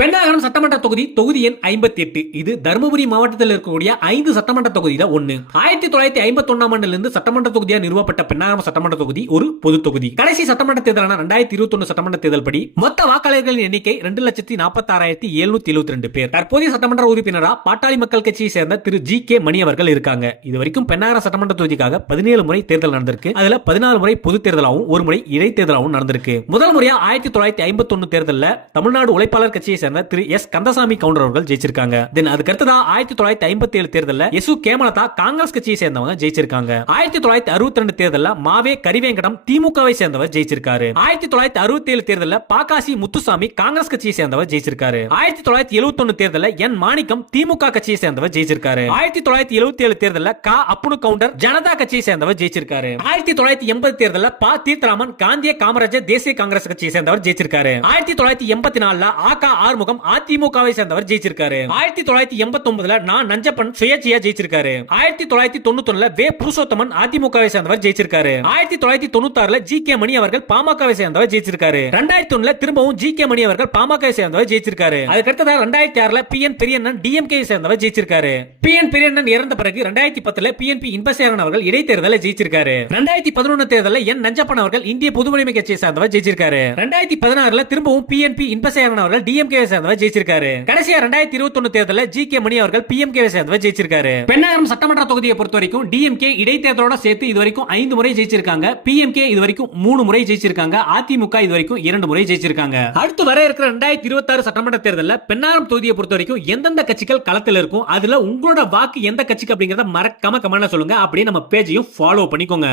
பெண்டாகரம் சட்டமன்ற தொகுதி தொகுதி எண் ஐம்பத்தி எட்டு இது தருமபுரி மாவட்டத்தில் இருக்கக்கூடிய ஐந்து சட்டமன்ற தொகுதியில ஒன்னு ஆயிரத்தி தொள்ளாயிரத்தி ஐம்பத்தி ஒன்னாம் ஆண்டிலிருந்து சட்டமன்ற தொகுதியா நிறுவப்பட்ட பெண்ணாகரம் சட்டமன்ற தொகுதி ஒரு பொது தொகுதி. கடைசி சட்டமன்ற தேர்தலான ரெண்டாயிரத்தி இருபத்தி ஒன்னு சட்டமன்ற தேர்தல் படி மொத்த வாக்காளர்களின் எண்ணிக்கை ரெண்டு லட்சத்தி நாற்பத்தி ஆறாயிரத்தி எழுநூத்தி எழுபத்தி ரெண்டு பேர். தற்போதைய சட்டமன்ற உறுப்பினரா பாட்டாளி மக்கள் கட்சியை சேர்ந்த திரு ஜி கே மணி அவர்கள் இருக்காங்க. இது வரைக்கும் பெண்ணாகரம் சட்டமன்ற தொகுதிக்காக பதினேழு முறை தேர்தல் நடந்திருக்கு. அதுல பதினாலு முறை பொது தேர்தலாகவும் ஒரு முறை இடைத்தேர்தலாகவும் நடந்திருக்கு. முதல் முறையா ஆயிரத்தி தொள்ளாயிரத்தி ஐம்பத்தி ஒன்னு தேர்தலில் தமிழ்நாடு உழைப்பாளர் கட்சியை சேர்ந்த திரு எஸ். கந்தசாமி கவுண்டர் அவர்கள் ஜெயிச்சிருக்காங்க. தென் அதுக்கு அடுத்ததா ஆயிரத்தி தொள்ளாயிரத்தி ஐம்பத்தி ஏழு தேர்தலில் எஸ் கேமலதா காங்கிரஸ் கட்சியை சேர்ந்தவங்க ஜெயிச்சிருக்காங்க. ஆயிரத்தி தொள்ளாயிரத்தி அறுபத்தி ரெண்டு தேர்தலில் மாவே கரிவேங்கடம் திமுகவை சேர்ந்தவர் ஜெயிச்சிருக்காரு. ஆயிரத்தி தொள்ளாயிரத்தி அறுபத்தி ஏழு தேர்தலில் பாக்காசி முத்துசாமி காங்கிரஸ் கட்சியை சேர்ந்தவர் ஜெயிச்சிருக்காரு. ஆயிரத்தி தொள்ளாயிரத்தி எழுபத்தி ஒன்று தேர்தலில் என். மாணிக்கம் திமுக கட்சியை சேர்ந்தவர் ஜெயிச்சிருக்காரு. ஆயிரத்தி தொள்ளாயிரத்தி எழுபத்தி ஏழு தேர்தலில் கா. அப்புனு கவுண்டர் ஜனதா கட்சியை சேர்ந்தவர் ஜெயிச்சிருக்காரு. ஆயிரத்தி தொள்ளாயிரத்தி எண்பது தேர்தலில் ப. தீர்த்தராமன் காந்திய காமராஜர் தேசிய காங்கிரஸ் கட்சியை சேர்ந்தவர் ஜெயிச்சிருக்காரு. ஆயிரத்தி தொள்ளாயிரத்தி எண்பத்தி நாலுல ஆகா ஆர். ஆறுமுகம் அதிமுகவை சேர்ந்தவர் ஜெயிச்சிருக்காரு. ஆயிரத்தி தொள்ளாயிரத்தி எண்பத்தி ஒன்பதுல நான் நஞ்சப்பன் சுயேட்சையா ஜெயிச்சிருக்காரு. ஆயிரத்தி தொள்ளாயிரத்தி தொண்ணூத்தி வே. புருஷோத்தமன் அதிமுகவை சேர்ந்தவர் ஜெயிச்சிருக்காரு. ஆயிரத்தி தொள்ளாயிரத்தி தொண்ணூத்தி ஆறுல ஜி. கே. மணி அவர்கள் பாமகவை சேர்ந்தவர் ஜெயிச்சிருக்காரு. ரெண்டாயிரத்தி ஒண்ணுல திரும்பவும் ஜி. கே. மணி அவர்கள் பாமகவை சேர்ந்தவர் ஜெயிச்சிருக்காரு. அதுக்கடுத்ததா ரெண்டாயிரத்தி ஆறுல பி. என். பெரியண்ணன் டிஎம்கே சேர்ந்தவர் ஜெயிச்சிருக்காரு. பி. என். பெரியண்ணன் இறந்த பிறகு ரெண்டாயிரத்தி பத்துல பி. என். பி. இன்பசேரன் அவர்கள் இடைத்தேர்தலை ஜெயிச்சிருக்காரு. ரெண்டாயிரத்தி பதினொன்னு தேர்தலில் என். நஞ்சப்பன் அவர்கள் இந்திய பொதுவுடைமை கட்சியை சேர்ந்தவர் ஜெயிச்சிருக்காரு. ரெண்டாயிரத்தி பதினாறுல திரும்பவும் பி. என். பி. இன்பசேரன் அவர்கள் டிஎம்கே சேர்ந்தவர் ஜெயிச்சிருக்காரு. கடைசியா ரெண்டாயிரத்தி இருபத்தி ஒன்னு தேர்தலில் ஜி கே மணி அவர்கள் பிஎம்கே சேர்ந்தவர் ஜெயிச்சிருக்காரு. பெண்ணாயிரம் சட்டமன்ற தொகுதியை பொறுத்த வரைக்கும் டிஎம்கே இடைத்தேர்தலோட சேர்த்து இது வரைக்கும் ஐந்து முறை ஜெயிச்சிருக்காங்க. பிஎம்கே இது வரைக்கும் மூணு முறை ஜெயிச்சிருக்காங்க. அதிமுக இது வரைக்கும் இரண்டு முறை ஜெயிச்சிருக்காங்க. அடுத்து வர இருக்கிற ரெண்டாயிரத்தி இருபத்தி ஆறு சட்டமன்ற தேர்தலில் பெண்ணாரம் தொகுதியை பொறுத்த வரைக்கும் எந்தெந்த கட்சிகள் களத்தில் இருக்கும் அதுல உங்களோட வாக்கு எந்த கட்சிக்கு அப்படிங்கறத மறக்காம கமெண்ட்ல சொல்லுங்க. அப்படியே நம்ம பேஜையும் ஃபாலோ பண்ணிக்கோங்க.